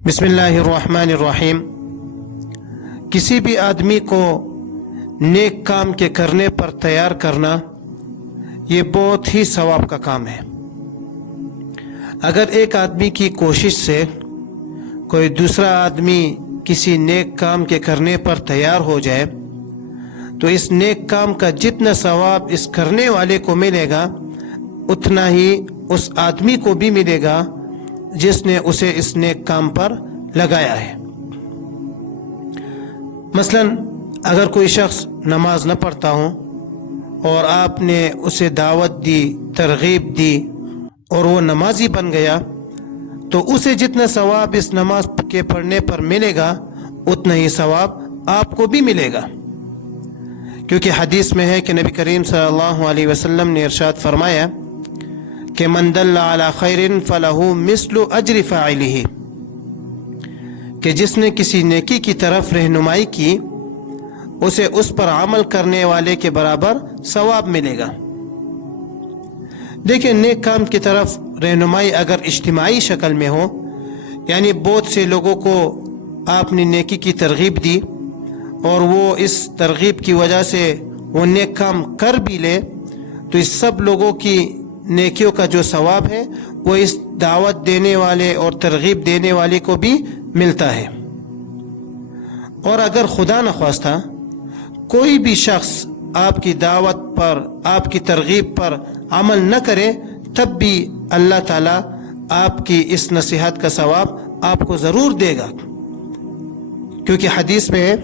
بسم اللہ الرحمن الرحیم۔ کسی بھی آدمی کو نیک کام کے کرنے پر تیار کرنا یہ بہت ہی ثواب کا کام ہے۔ اگر ایک آدمی کی کوشش سے کوئی دوسرا آدمی کسی نیک کام کے کرنے پر تیار ہو جائے تو اس نیک کام کا جتنا ثواب اس کرنے والے کو ملے گا اتنا ہی اس آدمی کو بھی ملے گا جس نے اسے اس نیک کام پر لگایا ہے۔ مثلا اگر کوئی شخص نماز نہ پڑھتا ہو اور آپ نے اسے دعوت دی، ترغیب دی اور وہ نمازی بن گیا تو اسے جتنا ثواب اس نماز کے پڑھنے پر ملے گا اتنا ہی ثواب آپ کو بھی ملے گا، کیونکہ حدیث میں ہے کہ نبی کریم صلی اللہ علیہ وسلم نے ارشاد فرمایا کہ من دل علی خیر فلہ مثل اجر فاعلہ، کہ جس نے کسی نیکی کی طرف رہنمائی کی اسے اس پر عمل کرنے والے کے برابر ثواب ملے گا۔ دیکھیں، نیک کام کی طرف رہنمائی اگر اجتماعی شکل میں ہو، یعنی بہت سے لوگوں کو آپ نے نیکی کی ترغیب دی اور وہ اس ترغیب کی وجہ سے وہ نیک کام کر بھی لے، تو اس سب لوگوں کی نیکیوں کا جو ثواب ہے وہ اس دعوت دینے والے اور ترغیب دینے والے کو بھی ملتا ہے۔ اور اگر خدا نخواستہ کوئی بھی شخص آپ کی دعوت پر، آپ کی ترغیب پر عمل نہ کرے تب بھی اللہ تعالیٰ آپ کی اس نصیحت کا ثواب آپ کو ضرور دے گا، کیونکہ حدیث میں ہے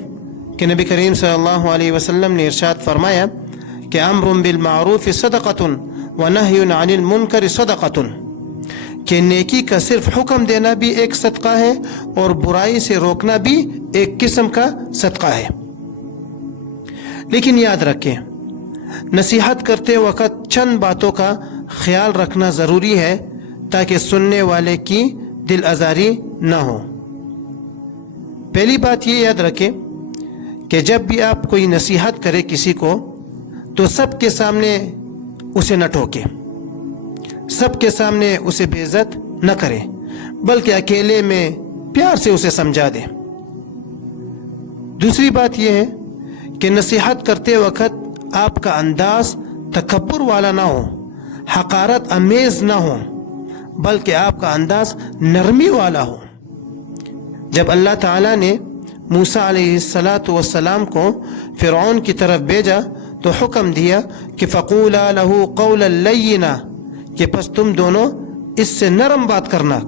کہ نبی کریم صلی اللہ علیہ وسلم نے ارشاد فرمایا کہ امر بالمعروف صدقۃ ونہی عن المنکر صدقۃ، کہ نیکی کا صرف حکم دینا بھی ایک صدقہ ہے اور برائی سے روکنا بھی ایک قسم کا صدقہ ہے۔ لیکن یاد رکھیں، نصیحت کرتے وقت چند باتوں کا خیال رکھنا ضروری ہے تاکہ سننے والے کی دل آزاری نہ ہو۔ پہلی بات یہ یاد رکھیں کہ جب بھی آپ کوئی نصیحت کرے کسی کو تو سب کے سامنے اسے نہ ٹوکے، سب کے سامنے اسے بے عزت نہ کرے، بلکہ اکیلے میں پیار سے اسے سمجھا دے۔ دوسری بات یہ ہے کہ نصیحت کرتے وقت آپ کا انداز تکبر والا نہ ہو، حقارت آمیز نہ ہو، بلکہ آپ کا انداز نرمی والا ہو۔ جب اللہ تعالیٰ نے موسیٰ علیہ السلام کو فرعون کی طرف بھیجا تو حکم دیا کہ فَقُولَا لَهُ قَوْلًا لَيِّنًا، کہ پس تم دونوں اس سے نرم بات کرنا۔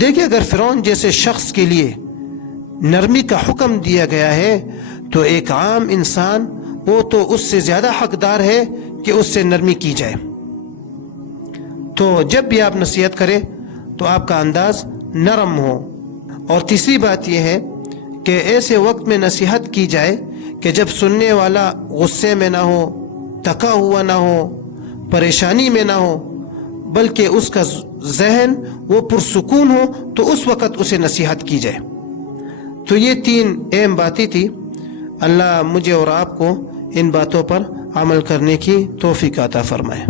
دیکھیں، اگر فرعون جیسے شخص کے لیے نرمی کا حکم دیا گیا ہے تو ایک عام انسان وہ تو اس سے زیادہ حقدار ہے کہ اس سے نرمی کی جائے۔ تو جب بھی آپ نصیحت کریں تو آپ کا انداز نرم ہو۔ اور تیسری بات یہ ہے کہ ایسے وقت میں نصیحت کی جائے کہ جب سننے والا غصے میں نہ ہو، تھکا ہوا نہ ہو، پریشانی میں نہ ہو، بلکہ اس کا ذہن وہ پرسکون ہو، تو اس وقت اسے نصیحت کی جائے۔ تو یہ تین اہم باتیں تھی۔ اللہ مجھے اور آپ کو ان باتوں پر عمل کرنے کی توفیق عطا فرمائے۔